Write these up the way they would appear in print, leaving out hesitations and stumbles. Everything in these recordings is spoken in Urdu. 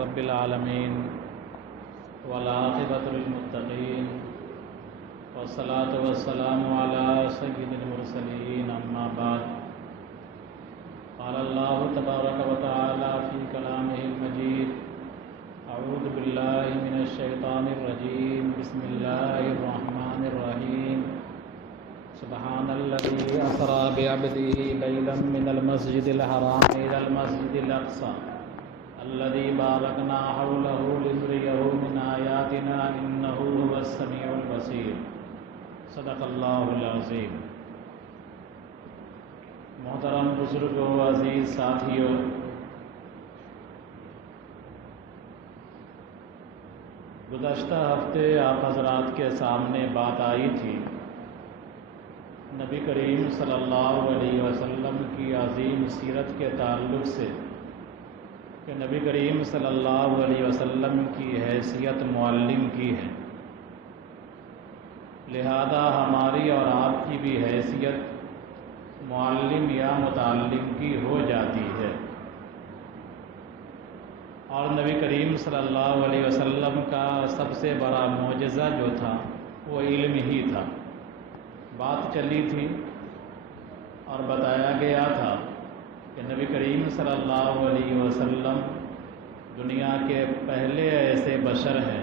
رب العالمين والعاقبة للمتقين والصلاة والسلام على سيد المرسلين أما بعد قال الله تبارك وتعالى في كلامه المجيد أعوذ بالله من الشيطان الرجيم بسم الله الرحمن الرحيم سبحان الذي أسرى بعبده ليلا من المسجد الحرام إلى المسجد الأقصى الذي باركنا حوله لنريه من آياتنا إنه هو السميع البصير صدق اللہ العظیم۔ محترم بزرگوں، عزیز ساتھیوں، گزشتہ ہفتے آپ حضرات کے سامنے بات آئی تھی نبی کریم صلی اللہ علیہ وسلم کی عظیم سیرت کے تعلق سے کہ نبی کریم صلی اللہ علیہ وسلم کی حیثیت معلم کی ہے، لہذا ہماری اور آپ کی بھی حیثیت معلم یا متعلم کی ہو جاتی ہے، اور نبی کریم صلی اللہ علیہ وسلم کا سب سے بڑا معجزہ جو تھا وہ علم ہی تھا۔ بات چلی تھی اور بتایا گیا تھا کہ نبی کریم صلی اللہ علیہ وسلم دنیا کے پہلے ایسے بشر ہیں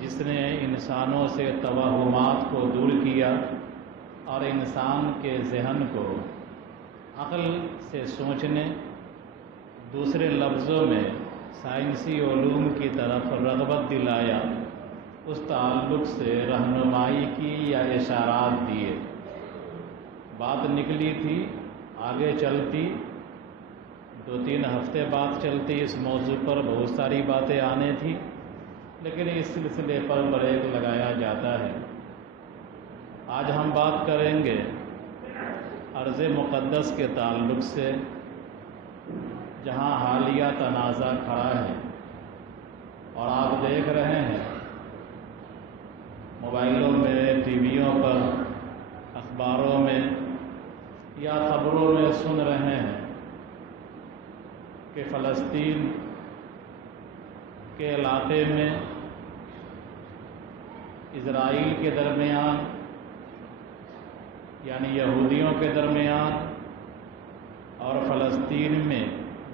جس نے انسانوں سے توہمات کو دور کیا اور انسان کے ذہن کو عقل سے سوچنے، دوسرے لفظوں میں سائنسی علوم کی طرف رغبت دلایا، اس تعلق سے رہنمائی کی یا اشارات دیے۔ بات نکلی تھی، آگے چلتی 2-3 ہفتے بات چلتی، اس موضوع پر بہت ساری باتیں آنے تھی، لیکن اس سلسلے پر بریک لگایا جاتا ہے۔ آج ہم بات کریں گے ارض مقدس کے تعلق سے، جہاں حالیہ تنازع کھڑا ہے، اور آپ دیکھ رہے ہیں موبائلوں میں، ٹی ویوں پر، اخباروں میں یا خبروں میں سن رہے ہیں کہ فلسطین کے علاقے میں اسرائیل کے درمیان یعنی یہودیوں کے درمیان اور فلسطین میں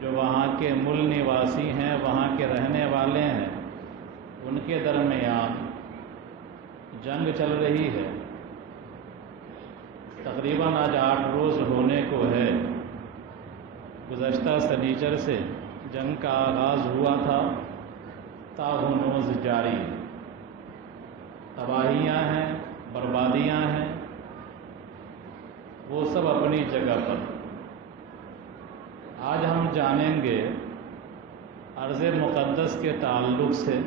جو وہاں کے مول نواسی ہیں، وہاں کے رہنے والے ہیں، ان کے درمیان جنگ چل رہی ہے۔ تقریباً آج 8 روز ہونے کو ہے۔ گزشتہ سنیچر سے جنگ کا آغاز ہوا تھا، تاہنوز جاری، تباہیاں ہیں، بربادیاں ہیں، وہ سب اپنی جگہ پر۔ آج ہم جانیں گے ارض مقدس کے تعلق سے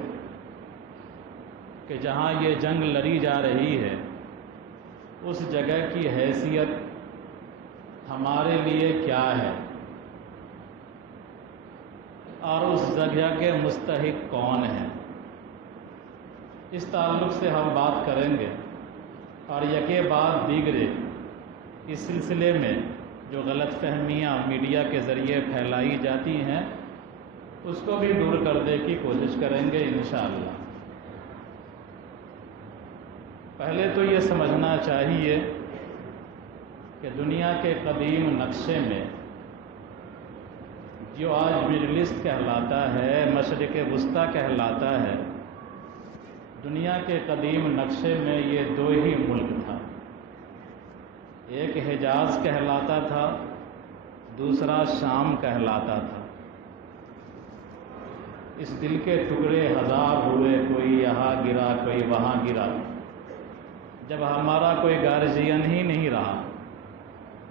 کہ جہاں یہ جنگ لڑی جا رہی ہے، اس جگہ کی حیثیت ہمارے لیے کیا ہے، اور اس جگہ کے مستحق کون ہیں۔ اس تعلق سے ہم بات کریں گے، اور یکے بعد دیگرے اس سلسلے میں جو غلط فہمیاں میڈیا کے ذریعے پھیلائی جاتی ہیں اس کو بھی دور کرنے کی کوشش کریں گے انشاءاللہ۔ پہلے تو یہ سمجھنا چاہیے کہ دنیا کے قدیم نقشے میں جو آج مڈل ایسٹ کہلاتا ہے، مشرق وسطیٰ کہلاتا ہے، دنیا کے قدیم نقشے میں یہ 2 ہی ملک تھا۔ ایک حجاز کہلاتا تھا، دوسرا شام کہلاتا تھا۔ اس دل کے ٹکڑے ہزار ہوئے، کوئی یہاں گرا، کوئی وہاں گرا، جب ہمارا کوئی گارجین ہی نہیں رہا،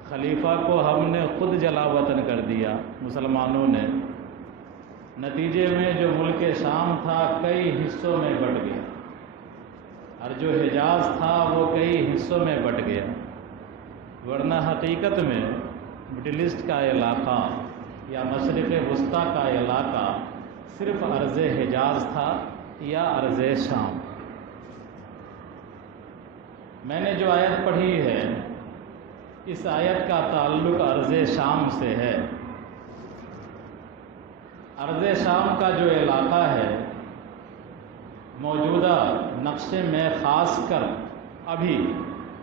خلیفہ کو ہم نے خود جلا وطن کر دیا مسلمانوں نے، نتیجے میں جو ملک شام تھا کئی حصوں میں بٹ گیا، اور جو حجاز تھا وہ کئی حصوں میں بٹ گیا، ورنہ حقیقت میں مڈل ایسٹ کا علاقہ یا مشرق وسطیٰ کا علاقہ صرف ارض حجاز تھا یا ارض شام۔ میں نے جو آیت پڑھی ہے، اس آیت کا تعلق ارض شام سے ہے۔ ارض شام کا جو علاقہ ہے موجودہ نقشے میں، خاص کر ابھی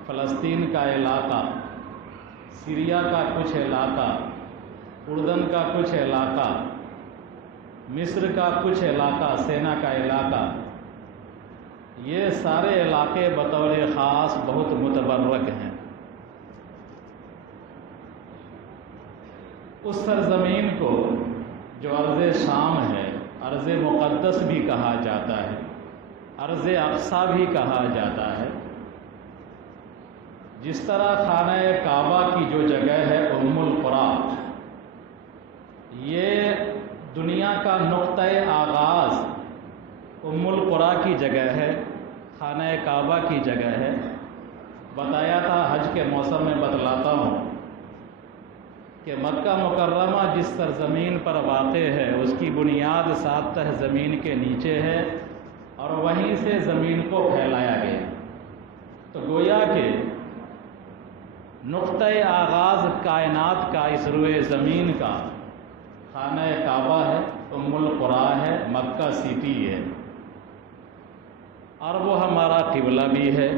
فلسطین کا علاقہ، سیریا کا کچھ علاقہ، اردن کا کچھ علاقہ، مصر کا کچھ علاقہ، سینا کا علاقہ، یہ سارے علاقے بطور خاص بہت متبرک ہیں۔ اس سرزمین کو جو ارض شام ہے، ارض مقدس بھی کہا جاتا ہے، ارض اقصیٰ بھی کہا جاتا ہے۔ جس طرح خانہ کعبہ کی جو جگہ ہے ام القریٰ، یہ دنیا کا نقطۂ آغاز ام القریٰ کی جگہ ہے، خانہ کعبہ کی جگہ ہے۔ بتایا تھا، حج کے موسم میں بتلاتا ہوں کہ مکہ مکرمہ جس سرزمین پر واقع ہے اس کی بنیاد 7 تہ زمین کے نیچے ہے اور وہیں سے زمین کو پھیلایا گیا۔ تو گویا کہ نقطۂ آغاز کائنات کا، اس روئے زمین کا خانہ کعبہ ہے، ام القریٰ ہے، مکہ سٹی ہے، اور وہ ہمارا قبلہ بھی ہے۔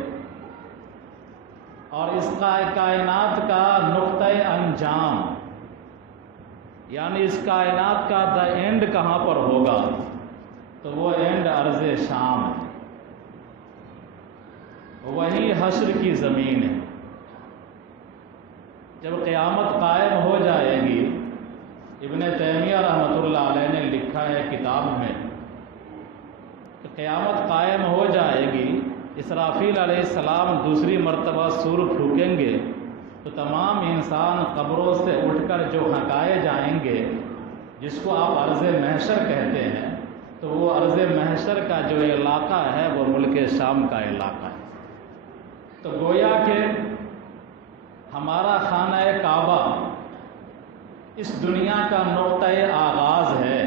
اور اس کائنات کا نقطۂ انجام، یعنی اس کائنات کا دا اینڈ کہاں پر ہوگا، تو وہ اینڈ ارض شام ہے، وہی حشر کی زمین ہے۔ جب قیامت قائم ہو جائے گی، ابن تیمیہ رحمۃ اللہ علیہ نے لکھا ہے کتاب میں کہ قیامت قائم ہو جائے گی، اسرافیل علیہ السلام دوسری مرتبہ سور پھونکیں گے تو تمام انسان قبروں سے اٹھ کر جو ہنکائے جائیں گے، جس کو آپ ارض محشر کہتے ہیں، تو وہ ارض محشر کا جو علاقہ ہے وہ ملک شام کا علاقہ ہے۔ تو گویا کہ ہمارا خانہ کعبہ اس دنیا کا نقطۂ آغاز ہے،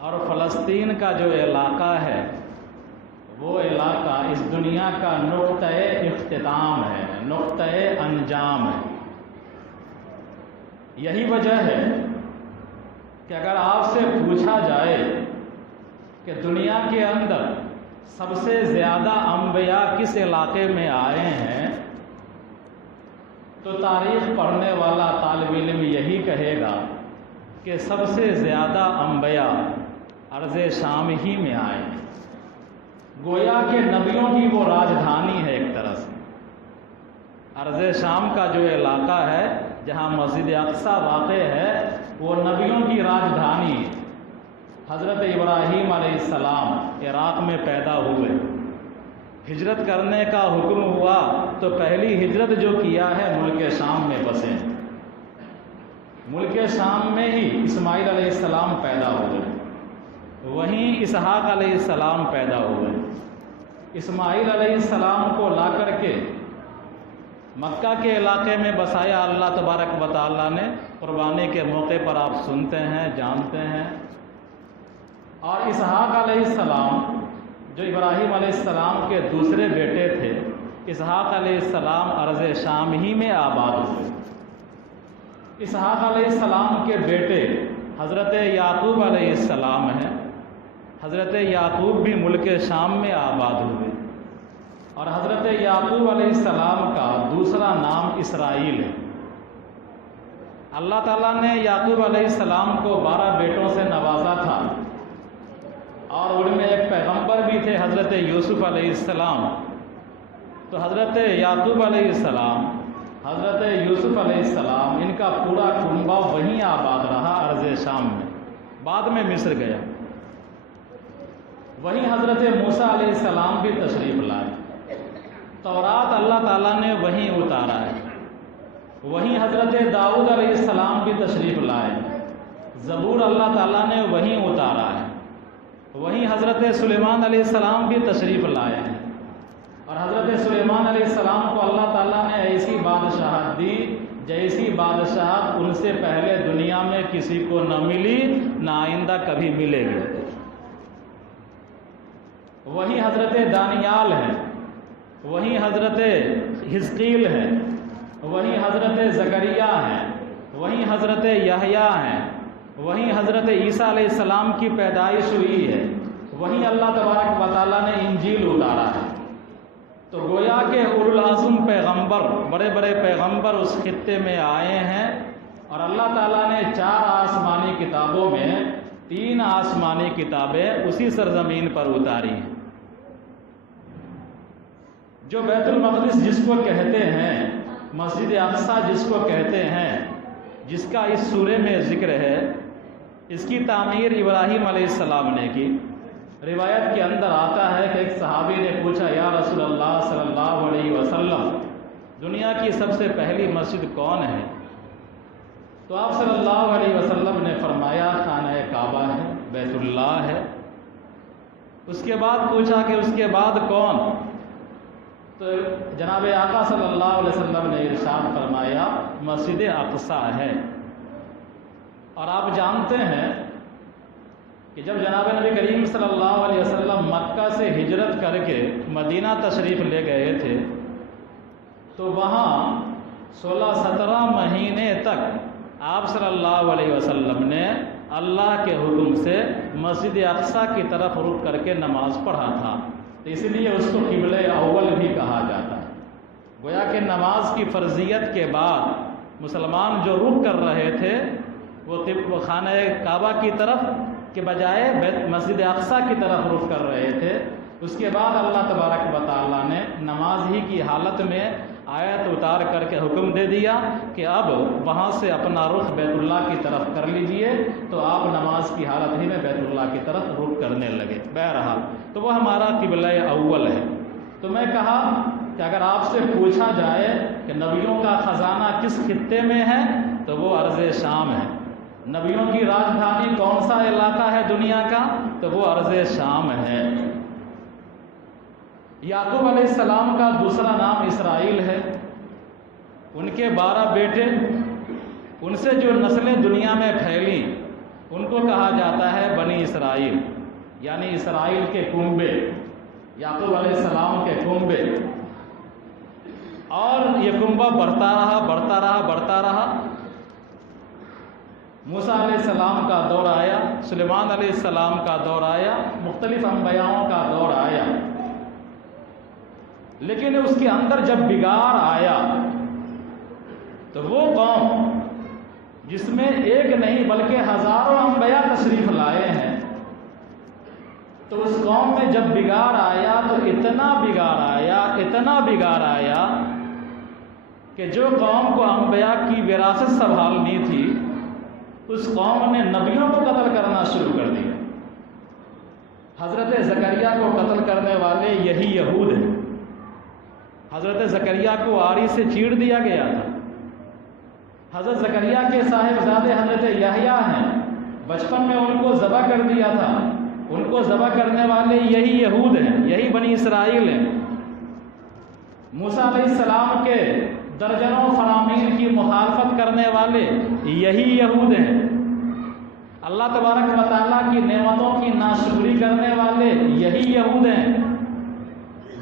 اور فلسطین کا جو علاقہ ہے وہ علاقہ اس دنیا کا نقطۂ اختتام ہے، نقطۂ انجام ہے۔ یہی وجہ ہے کہ اگر آپ سے پوچھا جائے کہ دنیا کے اندر سب سے زیادہ انبیاء کس علاقے میں آئے ہیں، تو تاریخ پڑھنے والا طالب علم یہی کہے گا کہ سب سے زیادہ انبیاء ارض شام ہی میں آئے ہیں۔ گویا کہ نبیوں کی وہ راجدھانی ہے ایک طرح سے۔ ارض شام کا جو علاقہ ہے جہاں مسجد اقصیٰ واقع ہے، وہ نبیوں کی راجدھانی ہے۔ حضرت ابراہیم علیہ السلام عراق میں پیدا ہوئے، ہجرت کرنے کا حکم ہوا تو پہلی ہجرت جو کیا ہے ملک شام میں بسے۔ ملک شام میں ہی اسماعیل علیہ السلام پیدا ہوئے، وہیں اسحاق علیہ السلام پیدا ہوئے۔ اسماعیل علیہ السلام کو لا کر کے مکہ کے علاقے میں بسایا اللہ تبارک و تعالیٰ نے، قربانی کے موقع پر آپ سنتے ہیں، جانتے ہیں۔ اور اسحاق علیہ السلام جو ابراہیم علیہ السلام کے دوسرے بیٹے تھے، اسحاق علیہ السلام ارض شام ہی میں آباد ہوئے۔ اسحاق علیہ السلام کے بیٹے حضرت یعقوب علیہ السلام ہیں، حضرت یعقوب بھی ملک شام میں آباد ہوئے، اور حضرت یعقوب علیہ السلام کا دوسرا نام اسرائیل ہے۔ اللہ تعالیٰ نے یعقوب علیہ السلام کو 12 بیٹوں سے نوازا تھا، اور ان میں ایک پیغمبر بھی تھے حضرت یوسف علیہ السلام۔ تو حضرت یعقوب علیہ السلام، حضرت یوسف علیہ السلام، ان کا پورا کنبہ وہیں آباد رہا ارض شام میں، بعد میں مصر گیا۔ وہیں حضرت موسیٰ علیہ السلام بھی تشریف لائے، تورات اللہ تعالیٰ نے وہیں اتارا ہے۔ وہیں حضرت داؤد علیہ السلام بھی تشریف لائے، زبور اللہ تعالیٰ نے وہیں اتارا ہے۔ وہیں حضرت سلیمان علیہ السلام بھی تشریف لائے ہیں، اور حضرت سلیمان علیہ السلام کو اللہ تعالیٰ نے ایسی بادشاہت دی جیسی بادشاہت ان سے پہلے دنیا میں کسی کو نہ ملی، نہ آئندہ کبھی ملے گی۔ وہیں حضرت دانیال ہیں، وہیں حضرت حزقیل ہیں، وہیں حضرت زکریا ہیں، وہیں حضرت یحییٰ ہیں، وہیں حضرت عیسیٰ علیہ السلام کی پیدائش ہوئی ہے، وہیں اللہ تبارک و تعالیٰ نے انجیل اتارا ہے۔ تو گویا کہ اولوالعزم پیغمبر، بڑے بڑے پیغمبر اس خطے میں آئے ہیں، اور اللہ تعالیٰ نے 4 آسمانی کتابوں میں 3 آسمانی کتابیں اسی سرزمین پر اتاری ہیں۔ جو بیت المقدس جس کو کہتے ہیں، مسجد اقصیٰ جس کو کہتے ہیں، جس کا اس سورے میں ذکر ہے، اس کی تعمیر ابراہیم علیہ السلام نے کی۔ روایت کے اندر آتا ہے کہ ایک صحابی نے پوچھا، یا رسول اللہ صلی اللہ علیہ وسلم، دنیا کی سب سے پہلی مسجد کون ہے؟ تو آپ صلی اللہ علیہ وسلم نے فرمایا خانہ کعبہ ہے، بیت اللہ ہے۔ اس کے بعد پوچھا کہ اس کے بعد کون؟ تو جناب آقا صلی اللہ علیہ وسلم نے ارشاد فرمایا مسجد اقصیٰ ہے۔ اور آپ جانتے ہیں کہ جب جناب نبی کریم صلی اللہ علیہ وسلم مکہ سے ہجرت کر کے مدینہ تشریف لے گئے تھے، تو وہاں 16-17 مہینے تک آپ صلی اللہ علیہ وسلم نے اللہ کے حکم سے مسجد اقصیٰ کی طرف رخ کر کے نماز پڑھا تھا، تو اس لیے اس کو قبلہ اول بھی کہا جاتا ہے۔ گویا کہ نماز کی فرضیت کے بعد مسلمان جو رخ کر رہے تھے وہ خانہ کعبہ کی طرف کے بجائے مسجد اقصیٰ کی طرف رخ کر رہے تھے۔ اس کے بعد اللہ تبارک و تعالیٰ نے نماز ہی کی حالت میں آیت اتار کر کے حکم دے دیا کہ اب وہاں سے اپنا رخ بیت اللہ کی طرف کر لیجئے، تو آپ نماز کی حالت ہی میں بیت اللہ کی طرف رخ کرنے لگے۔ بہرحال تو وہ ہمارا قبلہ اول ہے۔ تو میں کہا کہ اگر آپ سے پوچھا جائے کہ نبیوں کا خزانہ کس خطے میں ہے، تو وہ ارض شام ہے۔ نبیوں کی راجدھانی کون سا علاقہ ہے دنیا کا؟ تو وہ ارض شام ہے۔ یعقوب علیہ السلام کا دوسرا نام اسرائیل ہے۔ ان کے 12 بیٹے، ان سے جو نسلیں دنیا میں پھیلیں ان کو کہا جاتا ہے بنی اسرائیل، یعنی اسرائیل کے کنبے، یعقوب علیہ السلام کے کنبے۔ اور یہ کنبہ بڑھتا رہا بڑھتا رہا بڑھتا رہا۔ موسیٰ علیہ السلام کا دور آیا، سلیمان علیہ السلام کا دور آیا، مختلف انبیاؤں کا دور آیا، لیکن اس کے اندر جب بگاڑ آیا تو وہ قوم جس میں ایک نہیں بلکہ ہزاروں انبیاء تشریف لائے ہیں، تو اس قوم میں جب بگاڑ آیا تو اتنا بگاڑ آیا کہ جو قوم کو انبیاء کی وراثت سنبھالنی تھی، اس قوم نے نبیوں کو قتل کرنا شروع کر دیا۔ حضرت زکریا کو قتل کرنے والے یہی یہود ہیں۔ حضرت زکریا کو آری سے چیڑ دیا گیا تھا۔ حضرت زکریا کے صاحبزادے حضرت یحییٰ ہیں، بچپن میں ان کو ذبح کر دیا تھا۔ ان کو ذبح کرنے والے یہی یہود ہیں، یہی بنی اسرائیل ہیں۔ موسیٰ علیہ السلام کے درجنوں فرامین کی مخالفت کرنے والے یہی یہود ہیں۔ اللہ تبارک و تعالیٰ کی نعمتوں کی ناشکری کرنے والے یہی یہود ہیں۔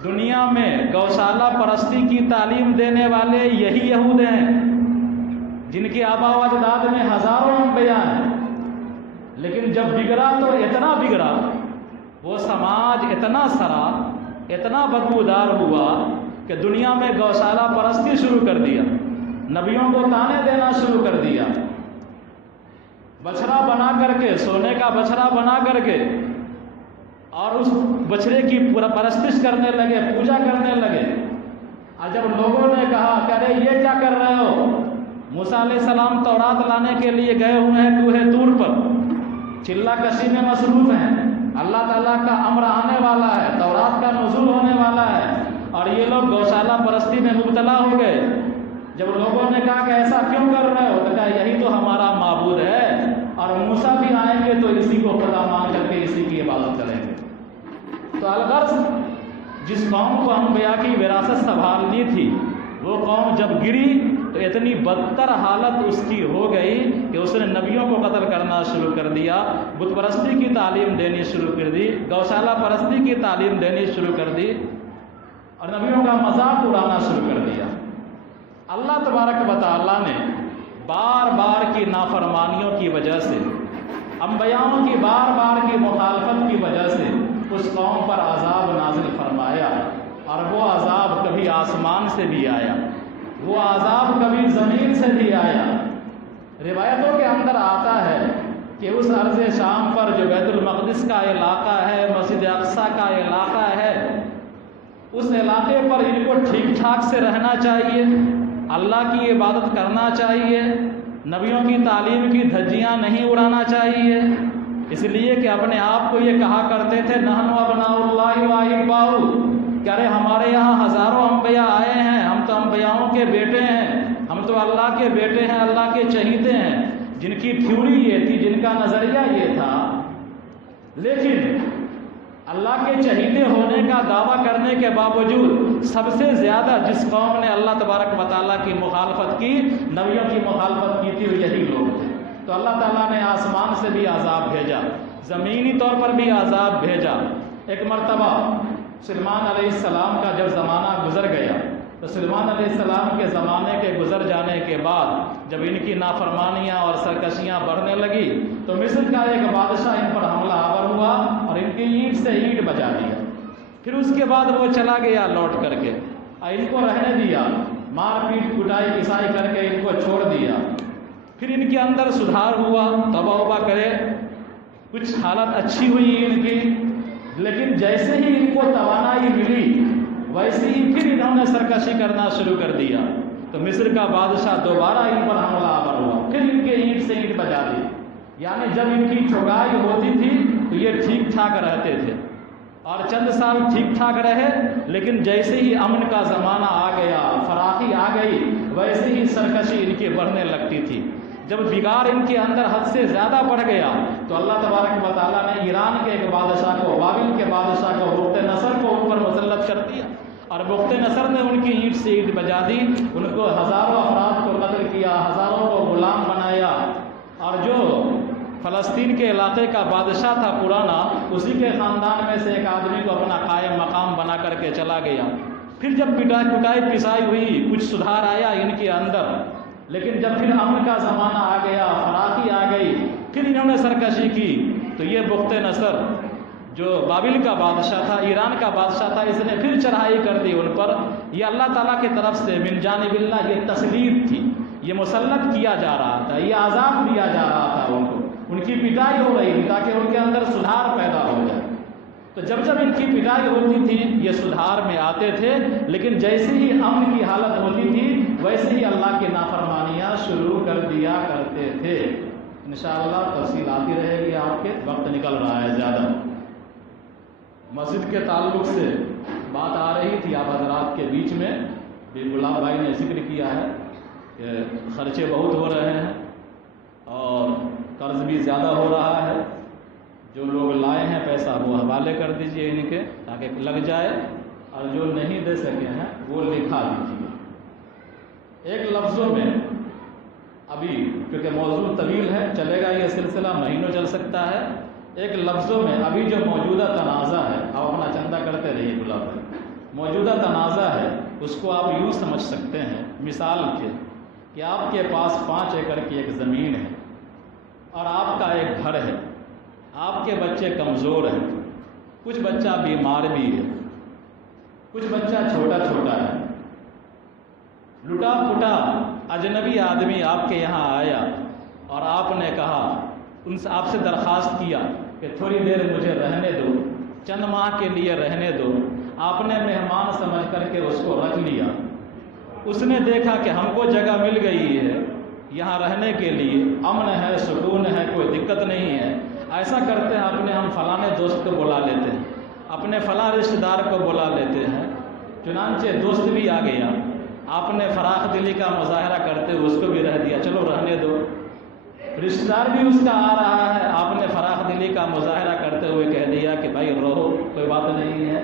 دنیا میں گوشالہ پرستی کی تعلیم دینے والے یہی یہود ہیں، جن کے آباء و اجداد میں ہزاروں انبیاء ہیں۔ لیکن جب بگڑا تو اتنا بگڑا، وہ سماج اتنا سڑا، اتنا بدبودار ہوا کہ دنیا میں گوشالہ پرستی شروع کر دیا، نبیوں کو تانے دینا شروع کر دیا، بچھڑا بنا کر کے، سونے کا بچھڑا بنا کر کے، اور اس بچھڑے کی پرستش کرنے لگے، پوجا کرنے لگے۔ اور جب لوگوں نے کہا کہ ارے یہ کیا کر رہے ہو؟ موسیٰ علیہ السلام تورات لانے کے لیے گئے ہوئے ہیں کوہ طور پر، چلہ کشی میں مصروف ہیں، اللہ تعالیٰ کا امر آنے والا ہے، تورات کا نزول ہونے والا ہے، اور یہ لوگ گوشالہ پرستی میں مبتلا ہو گئے۔ جب لوگوں نے کہا کہ ایسا کیوں کر رہے ہو، تو کہا یہی تو ہمارا معبود ہے، اور موسیٰ بھی آئیں گے تو اسی کو خدا مان کر کے اسی کی عبادت کریں گے۔ تو الغرض جس قوم کو انبیاء کی وراثت سنبھالنی تھی، وہ قوم جب گری تو اتنی بدتر حالت اس کی ہو گئی کہ اس نے نبیوں کو قتل کرنا شروع کر دیا، بت پرستی کی تعلیم دینی شروع کر دی، گوشالہ پرستی کی تعلیم دینی شروع کر دی، اور نبیوں کا مذاق اڑانا شروع کر دیا۔ اللہ تبارک و تعالیٰ نے بار بار کی نافرمانیوں کی وجہ سے انبیاؤں کی بار بار کی مخالفت کی وجہ سے اس قوم پر عذاب نازل فرمایا، اور وہ عذاب کبھی آسمان سے بھی آیا، وہ عذاب کبھی زمین سے بھی آیا۔ روایتوں کے اندر آتا ہے کہ اس ارض شام پر جو بیت المقدس کا علاقہ ہے، مسجد اقصیٰ کا علاقہ ہے، اس علاقے پر ان کو ٹھیک ٹھاک سے رہنا چاہیے، اللہ کی عبادت کرنا چاہیے، نبیوں کی تعلیم کی دھجیاں نہیں اڑانا چاہیے، اس لیے کہ اپنے آپ کو یہ کہا کرتے تھے نحن ابناء اللہ و احباؤہ، کہ ارے ہمارے یہاں ہزاروں انبیاء آئے ہیں، ہم تو انبیاؤں کے بیٹے ہیں، ہم تو اللہ کے بیٹے ہیں، اللہ کے چہیتے ہیں۔ جن کی تھیوری یہ تھی، جن کا نظریہ یہ تھا، لیکن اللہ کے چہیتے ہونے کا دعویٰ کرنے کے باوجود سب سے زیادہ جس قوم نے اللہ تبارک و تعالیٰ کی مخالفت کی، نبیوں کی مخالفت کی تھی، وہ یہی لوگ تھے۔ تو اللہ تعالیٰ نے آسمان سے بھی عذاب بھیجا، زمینی طور پر بھی عذاب بھیجا۔ ایک مرتبہ سلیمان علیہ السلام کا جب زمانہ گزر گیا، تو سلیمان علیہ السلام کے زمانے کے گزر جانے کے بعد جب ان کی نافرمانیاں اور سرکشیاں بڑھنے لگی تو مصر کا ایک بادشاہ ان پر حملہ آور ہوا اور ان کی اینٹ سے اینٹ بجا دیا۔ پھر اس کے بعد وہ چلا گیا لوٹ کر کے، اور ان کو رہنے دیا، مار پیٹ کٹائی پسائی کر کے ان کو چھوڑ دیا۔ پھر ان کے اندر سدھار ہوا، توبہ اوبہ کرے، کچھ حالت اچھی ہوئی ان کی، لیکن جیسے ہی ان کو توانائی ملی ویسے ہی پھر انہوں نے سرکشی کرنا شروع کر دیا۔ تو مصر کا بادشاہ دوبارہ ان پر حملہ آور ہوا، پھر ان کے اینٹ سے اینٹ بجا دی۔ یعنی جب ان کی ٹھگائی ہوتی تھی تو یہ ٹھیک ٹھاک رہتے تھے، اور چند سال ٹھیک ٹھاک رہے، لیکن جیسے ہی امن کا زمانہ آ گیا، فراخی آ گئی، ویسے ہی سرکشی ان کی بڑھنے لگتی تھی۔ جب بگاڑ ان کے اندر حد سے زیادہ بڑھ گیا تو اللہ تبارک و تعالیٰ نے ایران کے ایک بادشاہ کو، بابل کے بادشاہ کو، بخت نصر کو ان پر مسلط کر دیا، اور بخت نصر نے ان کی اینٹ سے اینٹ بجا دی، ان کو ہزاروں افراد کو قتل کیا، ہزاروں کو غلام بنایا، اور جو فلسطین کے علاقے کا بادشاہ تھا پرانا، اسی کے خاندان میں سے ایک آدمی کو اپنا قائم مقام بنا کر کے چلا گیا۔ پھر جب کٹائی پسائی ہوئی، کچھ سدھار آیا ان کے اندر، لیکن جب پھر امن کا زمانہ آ گیا، فراخی آ گئی، پھر انہوں نے سرکشی کی، تو یہ بخت نصر جو بابل کا بادشاہ تھا، ایران کا بادشاہ تھا، اس نے پھر چڑھائی کر دی ان پر۔ یہ اللہ تعالیٰ کی طرف سے من جانب اللہ یہ تسلیط تھی، یہ مسلط کیا جا رہا تھا، یہ عذاب دیا جا رہا تھا ان کو، ان کی پٹائی ہو رہی تھی تاکہ ان کے اندر سدھار پیدا ہو جائے۔ تو جب جب ان کی پٹائی ہوتی تھی یہ سدھار میں آتے تھے، لیکن جیسے ہی امن کی حالت ہوتی تھی ویسے ہی اللہ کی نافرمانیاں شروع کر دیا کرتے تھے۔ انشاءاللہ تفصیل آتی رہے گی، آپ کے وقت نکل رہا ہے زیادہ۔ مسجد کے تعلق سے بات آ رہی تھی آپ حضرات کے بیچ میں، بھی غلام بھائی نے ذکر کیا ہے کہ خرچے بہت ہو رہے ہیں اور قرض بھی زیادہ ہو رہا ہے۔ جو لوگ لائے ہیں پیسہ وہ حوالے کر دیجئے ان کے، تاکہ لگ جائے، اور جو نہیں دے سکے ہیں وہ لکھا دیجیے۔ ایک لفظوں میں ابھی کیونکہ موضوع طویل ہے، چلے گا یہ سلسلہ مہینوں چل سکتا ہے، ایک لفظوں میں ابھی جو موجودہ تنازع ہے، آپ اپنا چندہ کرتے رہیے گلاب بھائی، موجودہ تنازع ہے اس کو آپ یوں سمجھ سکتے ہیں مثال کے کہ آپ کے پاس 5 ایکڑ کی ایک زمین ہے اور آپ کا ایک گھر ہے، آپ کے بچے کمزور ہیں، کچھ بچہ بیمار بھی ہے، کچھ بچہ چھوٹا چھوٹا ہے، لٹا پٹا اجنبی آدمی آپ کے یہاں آیا اور آپ نے کہا، ان سے آپ سے درخواست کیا کہ تھوڑی دیر مجھے رہنے دو، چند ماہ کے لیے رہنے دو۔ آپ نے مہمان سمجھ کر کے اس کو رکھ لیا، اس نے دیکھا کہ ہم کو جگہ مل گئی ہے یہاں رہنے کے لیے، امن ہے، سکون ہے، کوئی دقت نہیں ہے، ایسا کرتے ہیں اپنے ہم فلاں دوست کو بلا لیتے ہیں، اپنے فلاں رشتہ دار کو بلا لیتے ہیں۔ چنانچہ دوست بھی آ گیا، آپ نے فراخ دلی کا مظاہرہ کرتے ہوئے اس کو بھی رہ دیا، چلو رہنے دو۔ رشتہ دار بھی اس کا آ رہا ہے، آپ نے فراخ دلی کا مظاہرہ کرتے ہوئے کہہ دیا کہ بھائی رہو، کوئی بات نہیں ہے۔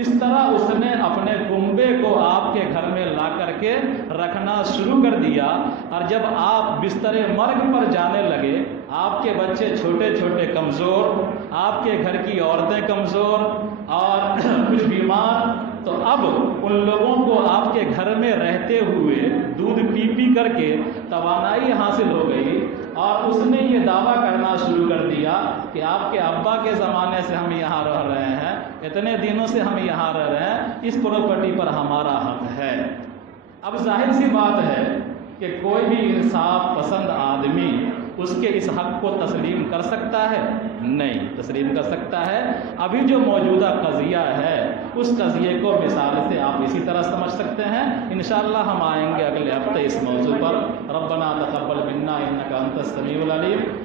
اس طرح اس نے اپنے کنبے کو آپ کے گھر میں لا کر کے رکھنا شروع کر دیا، اور جب آپ بستر مرگ پر جانے لگے، آپ کے بچے چھوٹے چھوٹے کمزور، آپ کے گھر کی عورتیں کمزور اور کچھ بیمار، تو اب ان لوگوں کو آپ کے گھر میں رہتے ہوئے دودھ پی پی کر کے توانائی حاصل ہو گئی، اور اس نے یہ دعویٰ کرنا شروع کر دیا کہ آپ کے ابا کے زمانے سے ہم یہاں رہ رہے ہیں، اتنے دنوں سے ہم یہاں رہ رہے ہیں، اس پراپرٹی پر ہمارا حق ہے۔ اب ظاہر سی بات ہے کہ کوئی بھی انصاف پسند آدمی اس کے اس حق کو تسلیم کر سکتا ہے؟ نہیں تسلیم کر سکتا ہے۔ ابھی جو موجودہ قضیہ ہے اس قضیے کو مثال سے آپ اسی طرح سمجھ سکتے ہیں۔ انشاءاللہ ہم آئیں گے اگلے ہفتے اس موضوع پر۔ ربنا تقبل منا انک انت السمیع العلیم۔